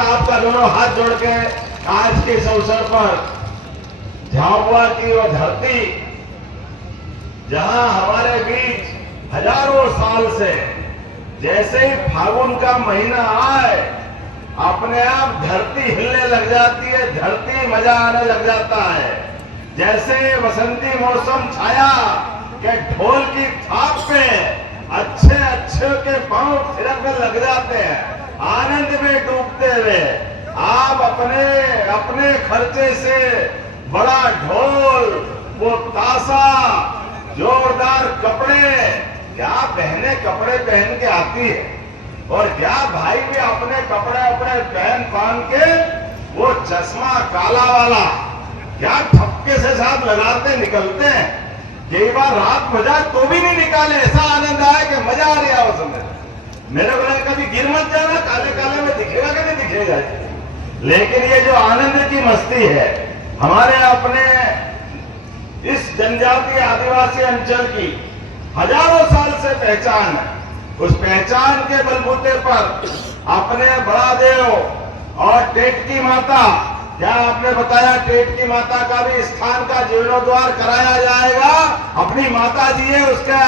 आपका दोनों हाथ जोड़ के आज के इस अवसर पर झाबुआ की वो धरती जहां हमारे बीच हजारों साल से जैसे ही फागुन का महीना आए अपने आप धरती हिलने लग जाती है, धरती मजा आने लग जाता है। जैसे वसंती मौसम छाया कि ढोल की थाप पे अच्छे अच्छे के पांव थिरकने लग जाते हैं, आनंद में डूबते हुए आप अपने अपने खर्चे से बड़ा ढोल, वो ताशा, जोरदार कपड़े, क्या बहनें कपड़े पहन के आती है और क्या भाई भी अपने कपड़े अपने पहन के वो चश्मा काला वाला क्या ठपके से साथ लगाते निकलते हैं। कई बार रात मजा तो भी नहीं निकाले, ऐसा आनंद आया कि मजा आ रहा है। उसमें मेरे को कभी गिर मत जाना, काले काले में दिखेगा कि नहीं दिखेगा। लेकिन ये जो आनंद की मस्ती है हमारे अपने इस जनजातीय आदिवासी अंचल की हजारों साल से पहचान है, उस पहचान के बलबूते पर अपने बड़ा देव और टेटकी माता, क्या आपने बताया टेट की माता का भी स्थान का जीर्णोद्वार कराया जाएगा। अपनी माता जी है, उसका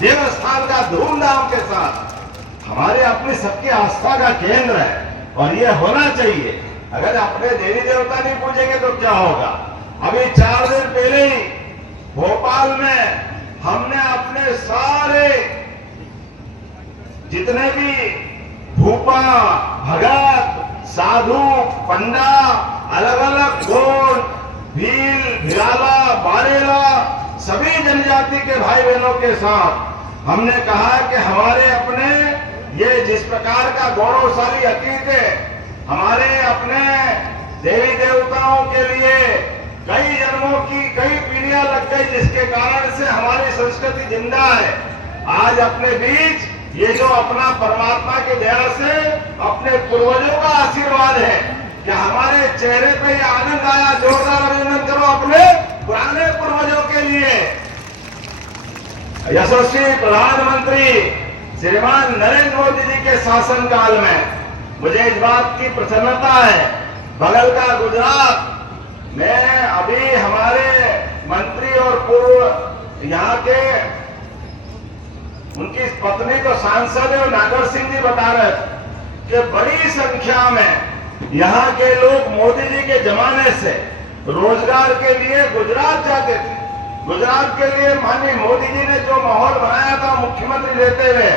देवस्थान का धूमधाम के साथ हमारे अपनी सबकी आस्था का केंद्र है और ये होना चाहिए। अगर अपने देवी देवता नहीं पूजेंगे तो क्या होगा। अभी 4 दिन पहले ही भोपाल में हमने अपने सारे जितने भी भूपा, भगत, साधु, पंडा, अलग अलग गोंड, भील, भिराला, बारेला, सभी जनजाति के भाई बहनों के साथ हमने कहा कि हमारे अपने ये जिस प्रकार का गौरवशाली अतीत है, हमारे अपने देवी देवताओं के लिए कई जन्मों की कई पीढ़ियां लग गई, जिसके कारण से हमारी संस्कृति जिंदा है। आज अपने बीच ये जो अपना परमात्मा की दया से अपने पूर्वजों का आशीर्वाद है कि हमारे चेहरे पे ये आनंद आया। जोरदार अभिनंदन करो अपने पुराने पूर्वजों के लिए। यशस्वी प्रधानमंत्री श्रीमान नरेंद्र मोदी जी के शासनकाल में मुझे इस बात की प्रसन्नता है, बगल का गुजरात में अभी हमारे मंत्री और पूर्व यहाँ के उनकी पत्नी तो सांसद है नागर सिंह जी बता रहे कि बड़ी संख्या में यहाँ के लोग मोदी जी के जमाने से रोजगार के लिए गुजरात जाते थे। गुजरात के लिए माननीय मोदी जी ने जो माहौल बनाया था मुख्यमंत्री लेते हुए,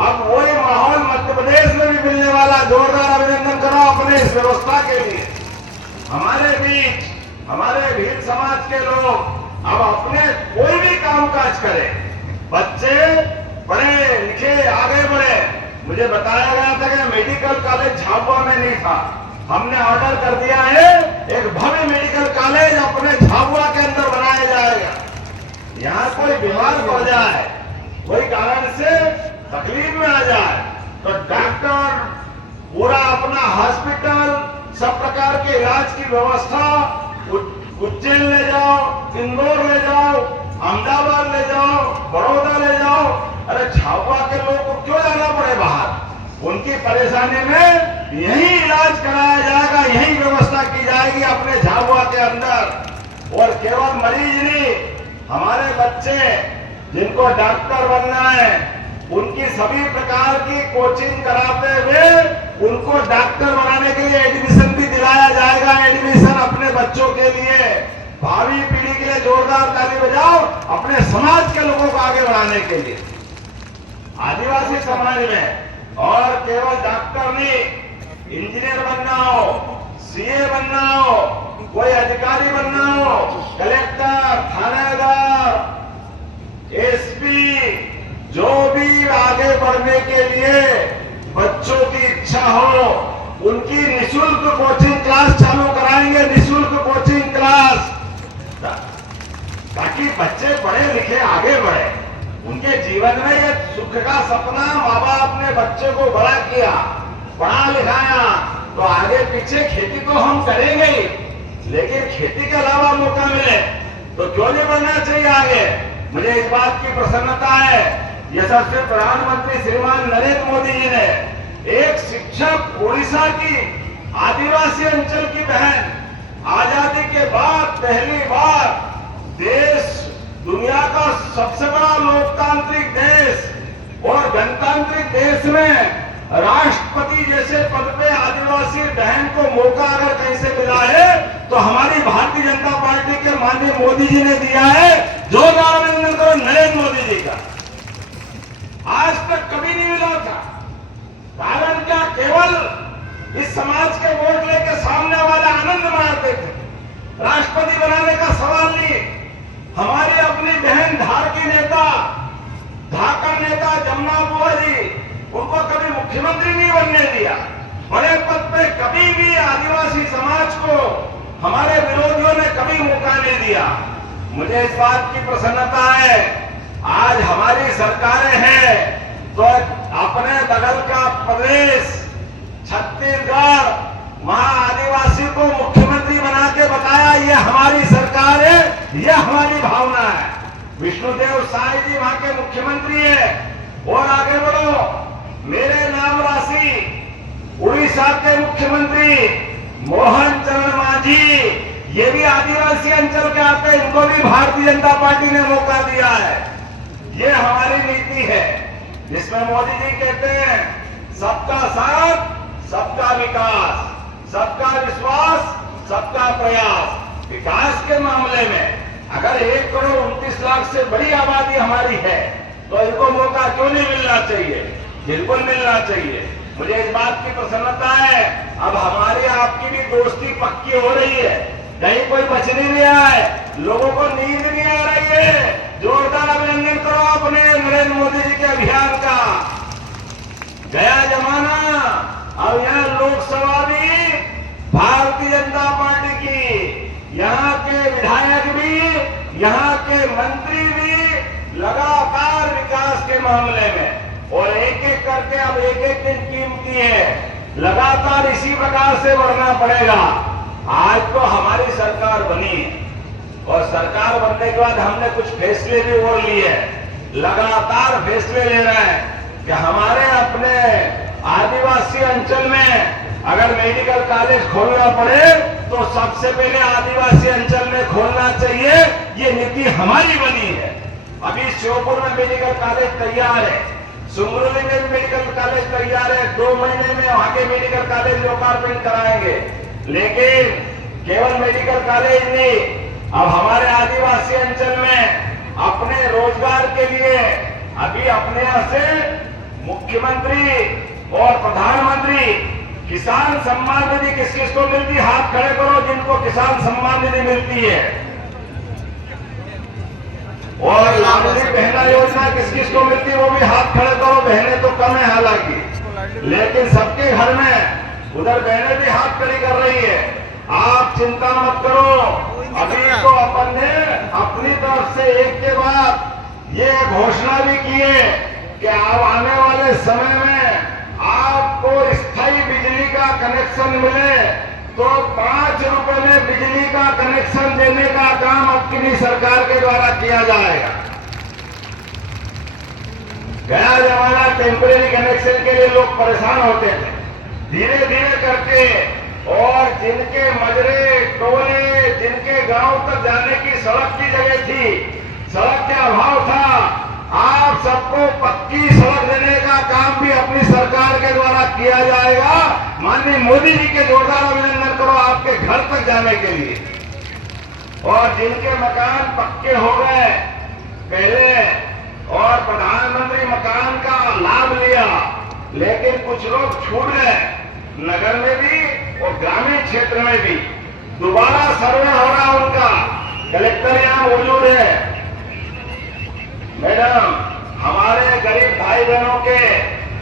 अब वही माहौल मध्य प्रदेश में भी मिलने वाला। जोरदार अभिनंदन करो अपने इस व्यवस्था के लिए। हमारे बीच हमारे भील समाज के लोग अब अपने कोई भी कामकाज करें, बच्चे पढ़े लिखे आगे बढ़े। मुझे बताया गया था कि मेडिकल कॉलेज झाबुआ में नहीं था, हमने ऑर्डर कर दिया है एक भव्य मेडिकल कॉलेज अपने झाबुआ के अंदर बनाया जाएगा। यहाँ कोई बीमार पड़ जाए, कोई कारण से तकलीफ में आ जाए तो डॉक्टर पूरा अपना हॉस्पिटल सब प्रकार के इलाज की व्यवस्था उज्जैन ले जाओ, इंदौर ले जाओ, अहमदाबाद ले जाओ, बड़ौदा ले जाओ। अरे झाबुआ के लोग को क्यों जाना पड़े बाहर। उनकी परेशानी में यही इलाज कराया जाएगा, यही व्यवस्था की जाएगी अपने झाबुआ के अंदर। और केवल मरीज नहीं, हमारे बच्चे जिनको डॉक्टर बनना है उनकी सभी प्रकार की कोचिंग कराते हुए उनको डॉक्टर बनाने के लिए एडमिशन भी दिलाया जाएगा। एडमिशन अपने बच्चों के लिए, भावी पीढ़ी के लिए जोरदार ताली बजाओ, अपने समाज के लोगों को आगे बढ़ाने के लिए। आदिवासी समाज में और केवल डॉक्टर नहीं, इंजीनियर बनना हो, सीए बनना हो, कोई अधिकारी बनना हो, कलेक्टर, थानेदार, एसपी, जो भी आगे बढ़ने के लिए बच्चों की इच्छा हो उनकी निःशुल्क कोचिंग क्लास चालू कराएंगे। निःशुल्क कोचिंग क्लास, ताकि बच्चे पढ़े लिखे आगे बढ़े। उनके जीवन में ये सुख का सपना, माँ बाप ने बच्चे को बड़ा किया, पढ़ा लिखाया, तो आगे पीछे खेती तो हम करेंगे ही, लेकिन खेती के अलावा मौका मिले तो क्यों नहीं बढ़ना चाहिए आगे। मुझे इस बात की प्रसन्नता है, यशस्वी प्रधानमंत्री श्रीमान नरेंद्र मोदी जी ने एक शिक्षक, उड़ीसा की आदिवासी अंचल की बहन, आजादी के बाद पहली बार देश, दुनिया का सबसे बड़ा लोकतांत्रिक देश और गणतांत्रिक देश में राष्ट्रपति जैसे पद पे आदिवासी बहन को मौका अगर कहीं से मिला है तो हमारी भारतीय जनता पार्टी के माननीय मोदी जी ने दिया है। जोरदार अभिनंदन करो नरेंद्र मोदी जी का। आज तक कभी नहीं मिला था। कारण क्या? केवल इस समाज के वोट लेके सामने वाले आनंद मारते थे। राष्ट्रपति बनाने का सवाल नहीं। हमारी अपनी बहन धारकी नेता, धाकड़ नेता जमुना बुआ जी, उनको कभी मुख्यमंत्री नहीं बनने दिया। बड़े पद पे कभी भी आदिवासी समाज को हमारे विरोधियों ने कभी मौका नहीं दिया। मुझे इस बात की प्रसन्नता है, आज हमारी सरकारें हैं तो अपने बगल का प्रदेश छत्तीसगढ़, वहां आदिवासी को मुख्यमंत्री बना के बताया ये हमारी सरकार है, ये हमारी भावना है। विष्णुदेव साय जी वहां के मुख्यमंत्री है। और आगे बढ़ो, मेरे नाम राशि उड़ीसा के मुख्यमंत्री मोहन चरण मांझी, ये भी आदिवासी अंचल के आते, इनको भी भारतीय जनता पार्टी ने मौका दिया है। ये हमारी नीति है जिसमें मोदी जी कहते हैं सबका साथ, सबका विकास, सबका विश्वास, सबका प्रयास। विकास के मामले में अगर 1,29,00,000 से बड़ी आबादी हमारी है तो इनको मौका क्यों नहीं मिलना चाहिए? बिल्कुल मिलना चाहिए। मुझे इस बात की प्रसन्नता है, अब हमारी आपकी भी दोस्ती पक्की हो रही है, कहीं कोई बचने नहीं आए, लोगों को नींद नहीं आ रही है। जोरदार अभिनंदन करो अपने नरेंद्र मोदी जी के अभियान का। गया जमाना, अब यहाँ लोकसभा भी भारतीय जनता पार्टी की, यहाँ के विधायक भी, यहाँ के मंत्री भी लगातार विकास के मामले में, और एक एक करके अब एक एक दिन कीमती है, लगातार इसी प्रकार से बढ़ना पड़ेगा। आज तो हमारी सरकार बनी और सरकार बनने के बाद हमने कुछ फैसले भी और लिए, लगातार फैसले ले रहे हैं कि हमारे अपने आदिवासी अंचल में अगर मेडिकल कॉलेज खोलना पड़े तो सबसे पहले आदिवासी अंचल में खोलना चाहिए। ये नीति हमारी बनी है। अभी श्योपुर में मेडिकल कॉलेज तैयार है, सुमरोली में भी मेडिकल कॉलेज तैयार है, 2 महीने में वहां के मेडिकल कॉलेज लोकार्पण कराएंगे। लेकिन केवल मेडिकल कॉलेज नहीं, अब हमारे आदिवासी अंचल में अपने रोजगार के लिए अभी अपने यहां से मुख्यमंत्री और प्रधानमंत्री किसान सम्मान निधि किस किस को मिलती है? हाथ खड़े करो जिनको किसान सम्मान निधि मिलती है। और लाडली बहना योजना किस किस को मिलती है? वो भी हाथ खड़े करो। बहनें तो कम है हालांकि, लेकिन सबके घर में उधर बहनें भी हाथ खड़ी कर रही है। आप चिंता मत करो, अभी तो अपन ने अपनी तरफ से एक के बाद ये घोषणा भी की है कि अब आने वाले समय में आपको स्थायी बिजली का कनेक्शन मिले तो 5 रुपए में बिजली का कनेक्शन देने का काम अपनी सरकार के द्वारा किया जाएगा। गया जमाना टेम्परेरी कनेक्शन के लिए लोग परेशान होते थे, धीरे धीरे करके, और जिनके मजरे टोले, जिनके गांव तक जाने की सड़क की जगह थी, सड़क के अभाव था, आप सबको पक्की सड़क देने का काम भी अपनी सरकार के द्वारा किया जाएगा। माननीय मोदी जी के जोरदार अभिनंदन करो आपके घर तक जाने के लिए। और जिनके मकान पक्के हो गए पहले और प्रधानमंत्री मकान का लाभ लिया, लेकिन कुछ लोग छूट गए, नगर में भी और ग्रामीण क्षेत्र में भी दोबारा सर्वे हो रहा उनका। कलेक्टर यहाँ मौजूद है। मैडम, हमारे गरीब भाई बहनों के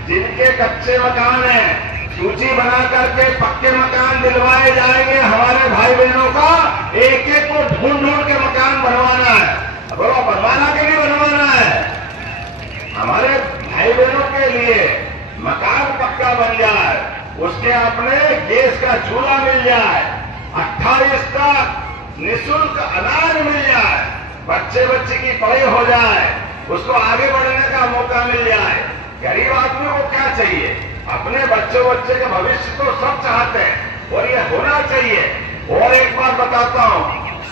जिनके कच्चे मकान हैं, सूची बना करके पक्के मकान दिलवाए जाएंगे। हमारे भाई बहनों का एक एक को ढूंढ ढूंढ के मकान बनवाना है। बोलो, बनवाना कि नहीं बनवाना है? हमारे भाई बहनों के लिए मकान पक्का बन जाए, उसके अपने गैस का चूल्हा मिल जाए, 28 तक निःशुल्क अनाज मिल जाए, बच्चे की पढ़ाई हो जाए, उसको आगे बढ़ने का मौका मिल जाए। गरीब आदमी को क्या चाहिए? अपने बच्चे के भविष्य तो सब चाहते हैं, और ये होना चाहिए। और एक बात बताता हूं,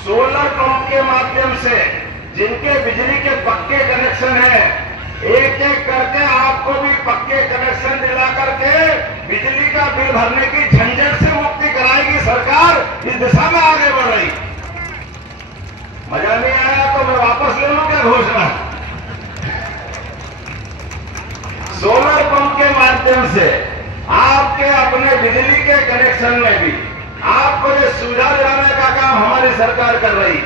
सोलर पंप के माध्यम से जिनके बिजली के पक्के कनेक्शन है, एक एक करके आपको भी पक्के कनेक्शन दिला करके बिजली का बिल भरने की झंझट से मुक्ति कराएगी सरकार। इस दिशा में आगे बढ़ रही। मजा नहीं आया तो मैं वापस ले लूं क्या घोषणा? सोलर पंप के माध्यम से आपके अपने बिजली के कनेक्शन में भी आपको ये सुविधा दिलाने का काम हमारी सरकार कर रही।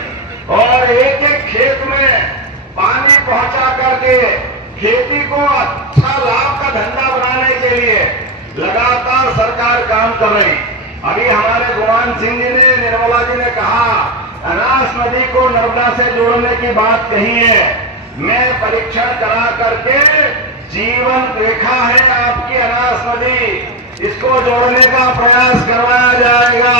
और एक एक खेत में पानी पहुंचा करके खेती को अच्छा लाभ का धंधा बनाने के लिए लगातार सरकार काम कर रही। अभी हमारे गुमान सिंह जी ने, निर्मला जी ने कहा अनास नदी को नर्मदा से जोड़ने की बात कही है। मैं परीक्षण करा करके जीवन रेखा है आपकी अनास नदी, इसको जोड़ने का प्रयास करवाया जाएगा।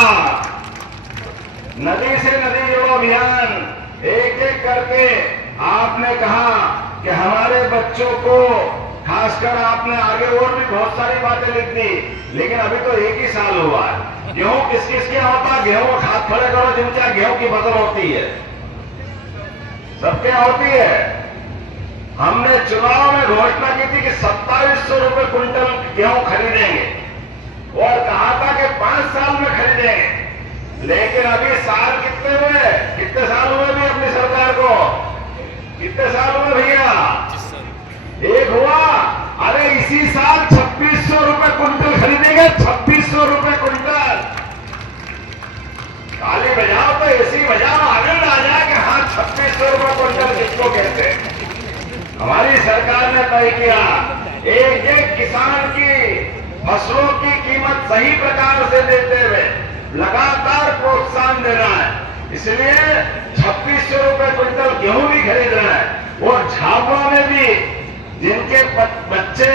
नदी से नदी जोड़ो अभियान एक एक करके आपने कहा कि हमारे बच्चों को, खासकर आपने आगे और भी बहुत सारी बातें लिख दी, लेकिन अभी तो एक ही साल हुआ है। गेहूं किस किस के होता? गेहूं खाद खड़े करो जिनके गेहूं की फसल होती है, सबके होती है। हमने चुनाव में घोषणा की थी कि 2700 रुपए क्विंटल गेहूं खरीदेंगे और कहा था कि 5 साल में खरीदेंगे। लेकिन अभी साल कितने हुए? कितने साल हुए भी अपनी सरकार को? कितने साल हुए भैया? एक हुआ। अरे इसी साल 2600 रुपए क्विंटल खरीदेंगे, 2600 रुपए क्विंटल। ताली बजाओ तो ऐसी बजाओ, आनंद आ जाए कि हाँ 2600 रुपए क्विंटल किसको कहते हैं। हमारी सरकार ने तय किया एक एक किसान की फसलों की कीमत सही प्रकार से देते हुए लगातार प्रोत्साहन देना है। इसलिए 2600 रुपए क्विंटल गेहूं भी खरीद रहे हैं। और झाबुआ में भी जिनके बच्चे,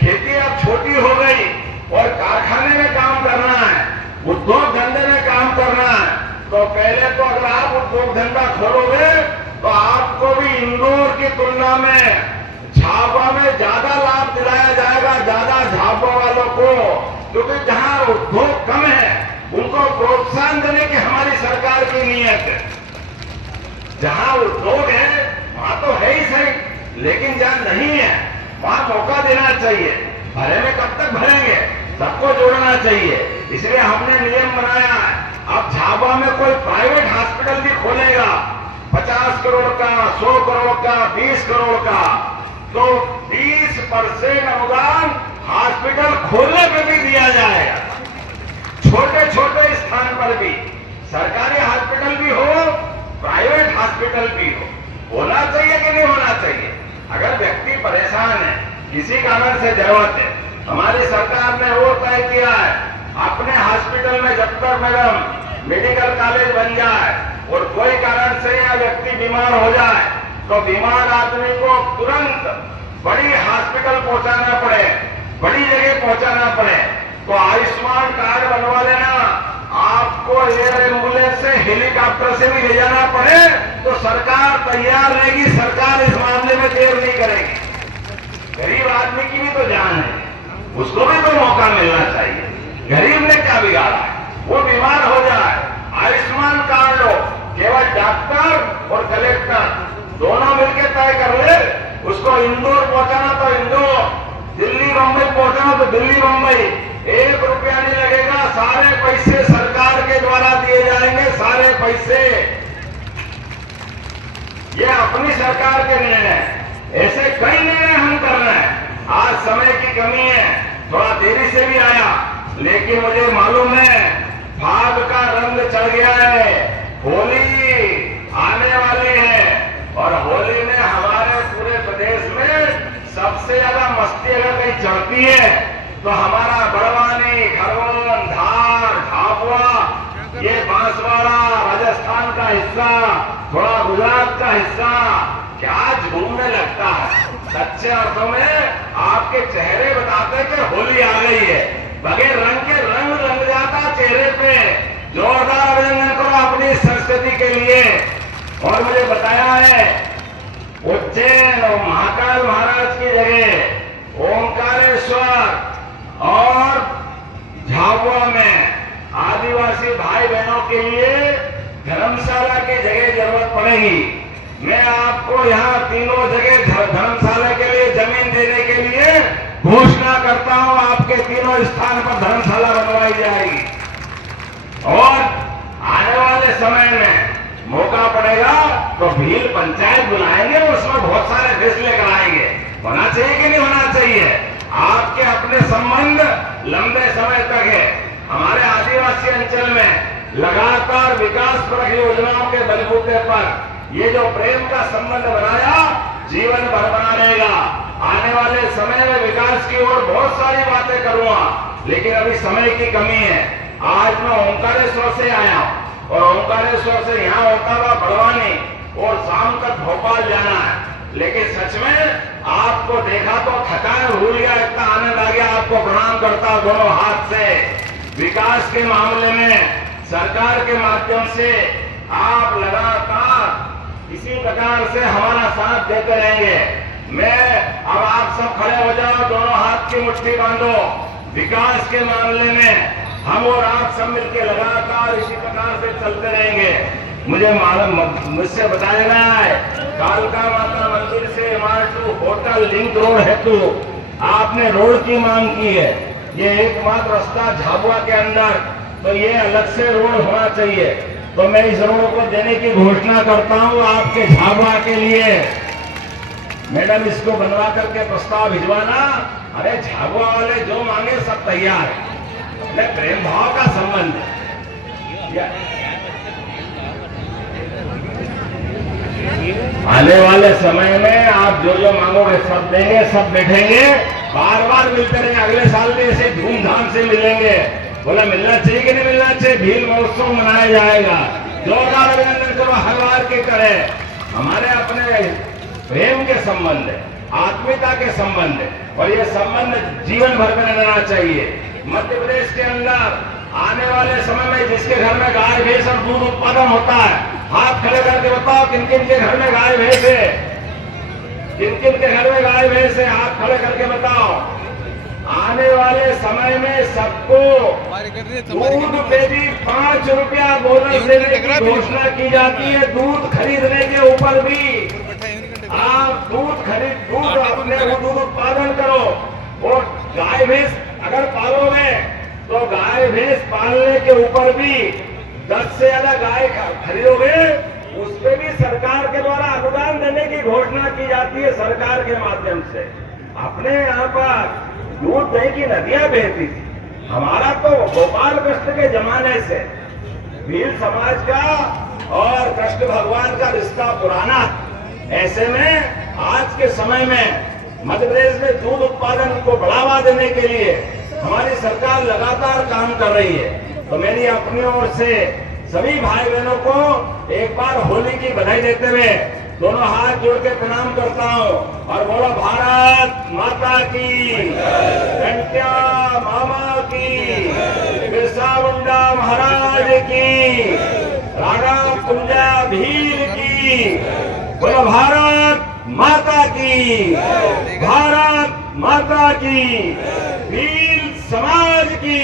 खेती अब छोटी हो गई और कारखाने में काम करना है, उद्योग धंधे में काम करना है, तो पहले तो अगर आप उद्योग धंधा खोलोगे तो आपको भी इंदौर की तुलना में झाबुआ में ज्यादा लाभ दिलाया जाएगा, ज्यादा झाबुआ वालों को, क्योंकि जहां उद्योग कम है उनको प्रोत्साहन देने की हमारी सरकार की नीयत है। जहां उद्योग है वहां तो है ही सही, लेकिन जहां नहीं है वहां मौका देना चाहिए। भरे में कब तक भरेंगे? सबको जोड़ना चाहिए। इसलिए हमने नियम बनाया है, अब झाबुआ में कोई प्राइवेट हॉस्पिटल भी खोलेगा 50 करोड़ का, 100 करोड़ का, 20 करोड़ का, तो 20% अनुदान हॉस्पिटल खोलने पे भी दिया जाएगा। छोटे छोटे स्थान पर भी सरकारी हॉस्पिटल भी हो, प्राइवेट हॉस्पिटल भी हो, होना चाहिए कि नहीं होना चाहिए? अगर व्यक्ति परेशान है, किसी कारण से जरूरत है, हमारी सरकार ने वो तय किया है अपने हॉस्पिटल में जब तक मैडम मेडिकल कॉलेज बन जाए और कोई कारण से या व्यक्ति बीमार हो जाए तो बीमार आदमी को तुरंत बड़ी हॉस्पिटल पहुंचाना पड़े, बड़ी जगह पहुंचाना पड़े, तो आयुष्मान कार्ड बनवा लेना। आपको एयर एम्बुलेंस से, हेलीकॉप्टर से भी ले जाना पड़े तो सरकार तैयार रहेगी, सरकार इस मामले में देर नहीं करेगी। गरीब आदमी की भी तो जान है, उसको भी तो मौका मिलना चाहिए। गरीब ने क्या बिगाड़ा है? वो बीमार हो जाए, आयुष्मान कार्ड लो, केवल डॉक्टर और कलेक्टर दोनों मिलकर तय कर ले। उसको इंदौर पहुंचाना तो इंदौर, दिल्ली बंबई पहुंचाना तो दिल्ली बंबई, 1 रुपया नहीं लगेगा। सारे पैसे सरकार के द्वारा दिए जाएंगे, सारे पैसे। ये अपनी सरकार के निर्णय, ऐसे कई निर्णय हम कर रहे हैं। आज समय की कमी है, थोड़ा देरी से भी आया, लेकिन मुझे मालूम है फाग का रंग चढ़ गया है, होली आने वाली है और होली में हमारे पूरे प्रदेश में सबसे ज्यादा मस्ती अगर कहीं चढ़ती है तो हमारा बड़वानी, खरगोन, धार, झाबुआ, ये बांसवाड़ा, राजस्थान का हिस्सा, थोड़ा गुजरात का हिस्सा क्या झूमने लगता है। सच्चे अर्थों में आपके चेहरे बताते हैं कि होली आ गई है। बगैर रंग के रंग लग जाता चेहरे पे। जोरदार अभिनंदन करो अपनी संस्कृति के लिए। और मुझे बताया है उज्जैन और महाकाल महाराज की जगह ओंकारेश्वर और झाबुआ में आदिवासी भाई बहनों के लिए धर्मशाला की जगह जरूरत पड़ेगी। मैं आपको यहाँ तीनों जगह धर्मशाला के लिए जमीन देने के लिए घोषणा करता हूँ। आपके तीनों स्थान पर धर्मशाला बनवाई जाएगी और आने वाले समय में मौका पड़ेगा तो भील पंचायत बुलाएंगे, उसमें बहुत सारे फैसले कराएंगे। होना चाहिए कि नहीं होना चाहिए? आपके अपने संबंध लंबे समय तक है। हमारे आदिवासी अंचल में लगातार विकास परक योजनाओं के बलबूते पर ये जो प्रेम का संबंध बनाया जीवन भर बना रहेगा। आने वाले समय में विकास की ओर बहुत सारी बातें करूंगा, लेकिन अभी समय की कमी है। आज मैं ओंकारेश्वर से आया और ओंकारेश्वर से यहाँ होता हुआ बड़वानी और शाम तक भोपाल जाना है, लेकिन सच में आपको देखा तो थकान भूल गया, इतना आनंद आ गया। आपको प्रणाम करता हूं दोनों हाथ से। विकास के मामले में सरकार के माध्यम से आप लगातार इसी प्रकार से हमारा साथ देते रहेंगे। अब आप सब खड़े हो जाओ, दोनों हाथ की मुट्ठी बांधो। विकास के मामले में हम और आप सब मिलकर लगातार इसी प्रकार से चलते रहेंगे। मुझसे बताया गया है कालका माता मंदिर से हिमालय होटल लिंक रोड हेतु आपने रोड की मांग की है। ये एकमात्र रास्ता झाबुआ के अंदर, तो ये अलग से रोड होना चाहिए। तो मैं इस रोड को देने की घोषणा करता हूँ आपके झाबुआ के लिए। मैडम इसको बनवा करके प्रस्ताव भिजवाना। अरे झाबुआ वाले जो मांगे सब तैयार है, प्रेम भाव का संबंध है। आने वाले समय में आप जो जो मांगोगे सब देंगे, सब बैठेंगे, बार बार मिलते रहेंगे। अगले साल भी ऐसे धूमधाम से मिलेंगे। बोला मिलना चाहिए कि नहीं मिलना चाहिए? भील महोत्सव मनाया जाएगा। जोरदार अभिनंदन करो हर बार के करे। हमारे अपने प्रेम के संबंध है, आत्मीयता के संबंध है और ये संबंध जीवन भर में रहना चाहिए। मध्य प्रदेश के अंदर आने वाले समय में जिसके घर में गाय भैंस और दूध उत्पादन होता है, हाथ खड़े करके बताओ किन किन के घर में गाय भैंस है? किन किन के घर में गाय भैंस है? हाथ खड़े करके बताओ। आने वाले समय में सबको दूध पे भी 5 रुपया बोनस देने की घोषणा की जाती है। दूध खरीदने के ऊपर भी आप दूध अपने दूध उत्पादन करो और गाय भैंस अगर पालोगे तो गाय भैंस पालने के ऊपर भी 10 से ज्यादा गाय खरीदोगे, उस पे भी सरकार के द्वारा अनुदान देने की घोषणा की जाती है। सरकार के माध्यम से अपने यहाँ पर दूध दही की नदियां बहती थी। हमारा तो गोपाल कृष्ण के जमाने से भील समाज का और कृष्ण भगवान का रिश्ता पुराना। ऐसे में आज के समय में मध्य प्रदेश में दूध उत्पादन को बढ़ावा देने के लिए हमारी सरकार लगातार काम कर रही है। तो मेरी अपनी ओर से सभी भाई बहनों को एक बार होली की बधाई देते हुए दोनों हाथ जोड़ के प्रणाम करता हूँ और बोलो भारत माता की, घंटिया मामा की, बिरसा मुंडा महाराज की, राणा कुंजा भील की। बोलो भारत माता की, भारत माता की, भील समाज की।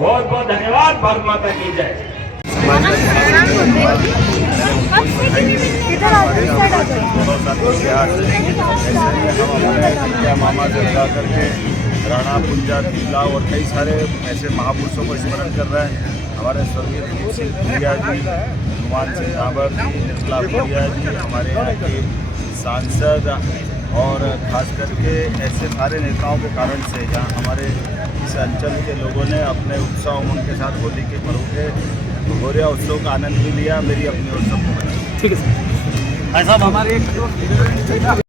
बहुत बहुत धन्यवाद। भारत माता की जय। मामा से जा करके राणा कुंजा भीला और कई सारे ऐसे महापुरुषों को स्मरण कर रहे हैं। हमारे स्वर्गीय दिलीप सिंह भूरिया जी, हनुमान सिंह रावत जी, निर्मला भूरिया जी, हमारे यहाँ के सांसद और खास करके ऐसे सारे नेताओं के कारण से जहाँ हमारे इस अंचल के लोगों ने अपने उत्साह उमंग के साथ होली के पर्व के भोरिया उत्सव का आनंद भी लिया। मेरी अपनी ओर सबको बता। ठीक है सर। भाई साहब हमारे एक